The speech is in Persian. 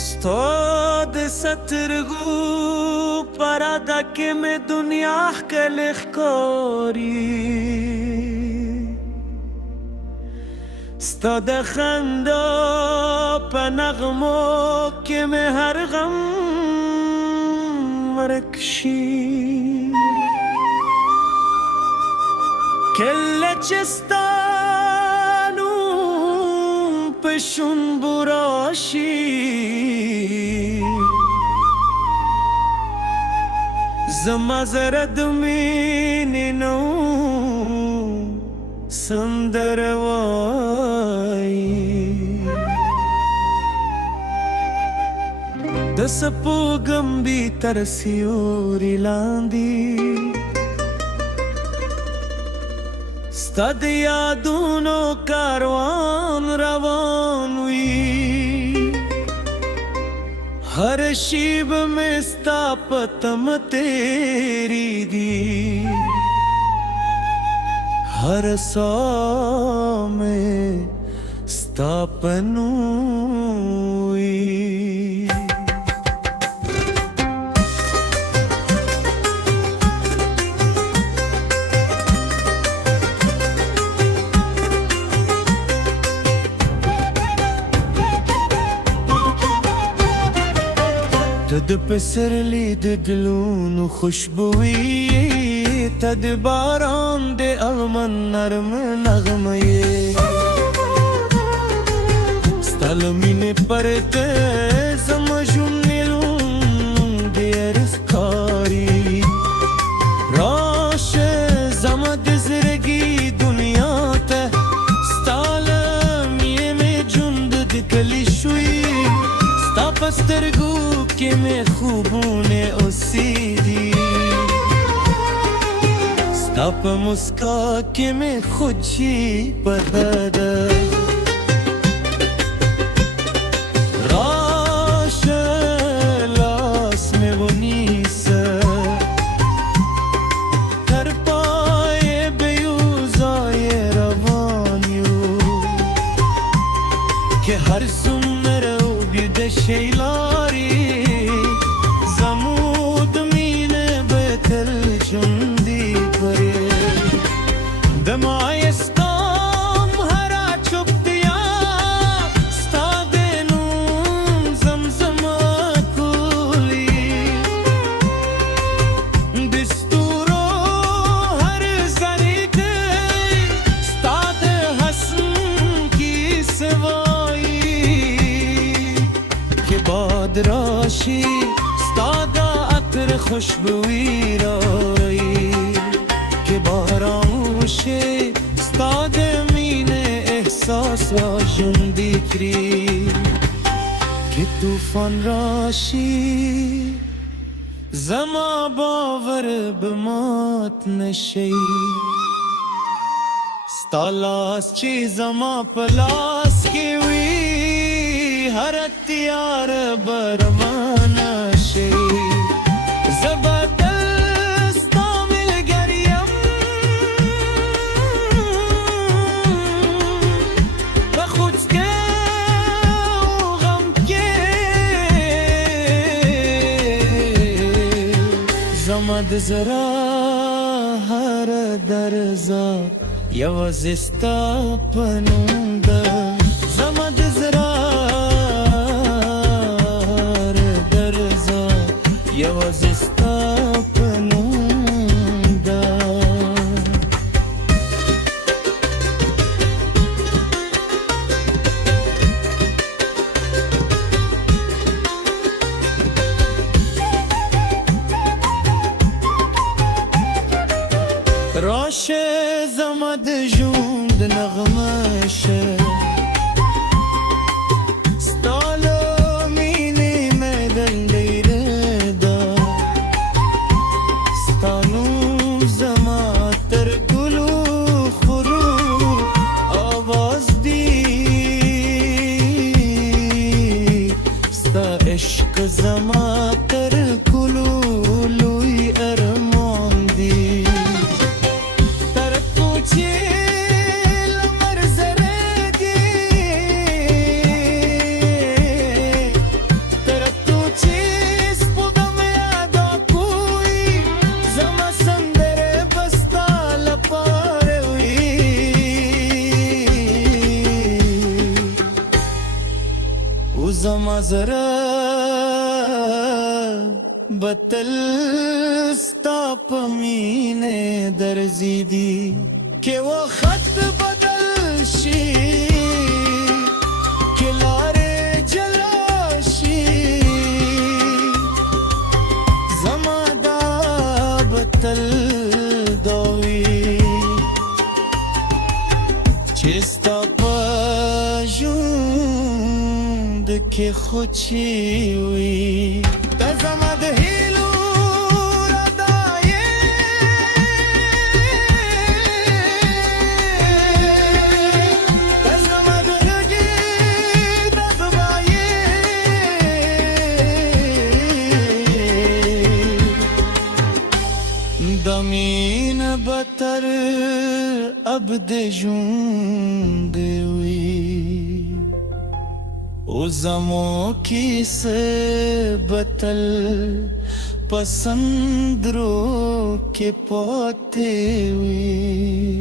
اصطاد سترگو پرادا که می دنیا کلخ کاری استاد خندا پنغمو که می هر غم ورکشی کل چستانو پشون براشی زما زرد مینی نو سندر وای د سپوږم دی تر سیوري لاندې ستا د یادونو کاروان روان وي هر شیب میں ستا پتم تیری دی ہر سو میں ستا پنوئی تد پسرلی د دلونو خوشبوئی تد باران د المن نرم نغمه ستل مینه پرته زما جملون دیر اسکاری راشه زما د زرگی دنیا ته ستال مینه جند د کلی شوی ستا پسترگو که می خوبونه اوسیدی ستا پا مسکا که می خودشی پرده راش لاس می ونیسه تر پای بیوزای روانیو که هر سمره و بیده شیلاری دمایستم هرا چوب دیا ستا دنوم زمزم کولی دستورو هر زریده ستا ده حسن کی سوایی که باد راشی ستا ده عطر خوشبوی رایی که باران شه ستاد مینه احساس را جندی کری که توفان راشی زما باور بمات نشی ستالاس چی زما پلاس کی وی هر اتیار برمان شی زمد زرا هر درزا یوازې ستا په نوم ده زمد زرا هر درزا یوازې ستا په نوم ده راشه زمد جوند نغمه شه ستالو مینی میدن دیره دا ستانو زما تر گلو خورو آواز دی ستا عشق زما تر گلو لوی ارمان دی जमा जरा बतलस्ता पमीने दर्जी दी के वो खत बदलशी के लारे जलाशी जमादा बतल दोवी चेस्ता पजूंद के खुशी हुई तजमद हिलू रदाये तजमद लगी दबाये दमीन बतर अब दे हुई उज़मों की से बतल पसंद रो के पोते हुई।